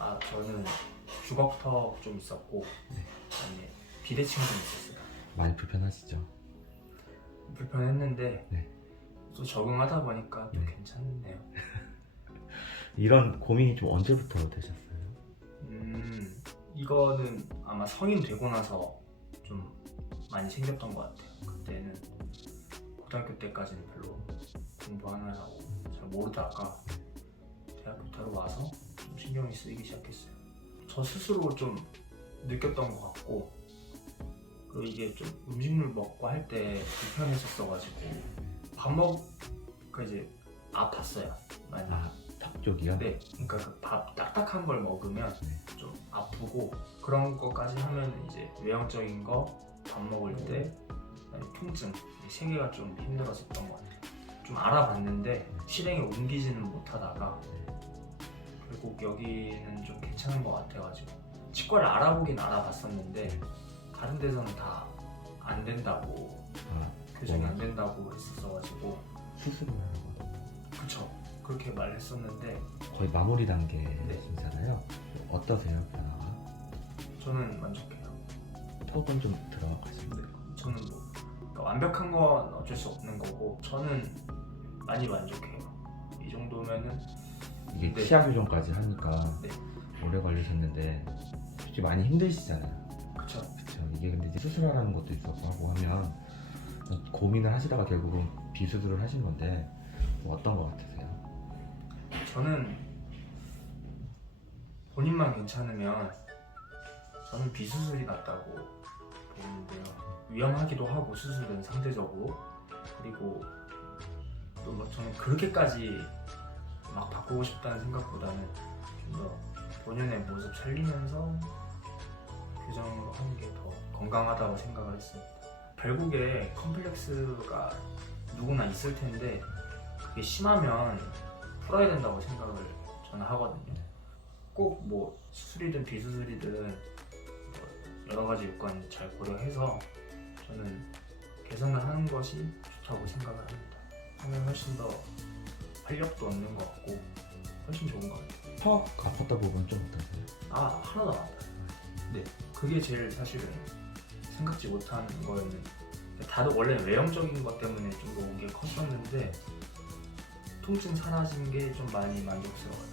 아 저는 주걱턱 좀 있었고 네. 그다음에 비대칭 좀 있었어요. 많이 불편하시죠? 불편했는데 네. 또 적응하다 보니까 좀 네. 괜찮네요. 이런 고민이 좀 언제부터 되셨어요? 음 이거는 아마 성인 되고 나서 좀 많이 생겼던 것 같아요. 그때는 고등학교 때까지는 별로 공부하느라고 잘 모르다가 대학교 들어와서 좀 신경이 쓰이기 시작했어요. 저 스스로 좀 느꼈던 것 같고 그리고 이게 좀 음식물 먹고 할 때 불편했었어가지고 밥 먹, 그 이제 아팠어요. 많이. 아, 턱 쪽이요? 네, 그러니까 그 밥 딱딱한 걸 먹으면 네. 좀 아프고 그런 것까지 하면 이제 외형적인 거 밥 먹을 때 그다음에 통증 이세 개가 좀 힘들었었던 것 같아요. 좀 알아봤는데 실행에 옮기지는 못하다가 결국 여기는 좀 괜찮은 것 같아가지고 치과를 알아보긴 알아봤었는데 다른 데서는 다 안 된다고 아, 교정이 네. 안 된다고 했었어가지고 수술을 하라고 그쵸 그렇게 말했었는데 거의 마무리 네. 단계이잖아요. 어떠세요, 변화가? 저는 만족해요. 턱은 좀 들어가시는데 저는 뭐 그러니까 완벽한 건 어쩔 수 없는 거고 저는 많이 만족해요. 이 정도면은 이게 네. 치아 교정까지 하니까 네. 오래 걸리셨는데 솔직히 많이 힘드시잖아요. 그쵸. 그렇죠. 이게 근데 이제 수술하라는 것도 있었고 하고 하면 고민을 하시다가 결국은 비수술을 하신 건데 뭐 어떤 것 같으세요? 저는 본인만 괜찮으면 저는 비수술이 낫다고 보는데요. 위험하기도 하고 수술은 상대적으로 그리고 또뭐 저는 그렇게까지 막 바꾸고 싶다는 생각보다는 좀 더 본연의 모습 살리면서 교정으로 하는 게 더 건강하다고 생각을 했습니다. 결국에 컴플렉스가 누구나 있을 텐데 그게 심하면 풀어야 된다고 생각을 저는 하거든요. 꼭 뭐 수술이든 비수술이든 뭐 여러 가지 요건 잘 고려해서 저는 개선을 하는 것이 좋다고 생각을 합니다. 하면 훨씬 더 활력도 얻는 것 같고 훨씬 좋은 것 같아요. 턱 아팠다 부분 좀 어떠세요? 아 하나도 안 아파요. 네, 그게 제일 사실은 생각지 못한 거였는데 다들 원래 외형적인 것 때문에 좀 그게 컸었는데 통증 사라진 게 좀 많이 만족스러워요.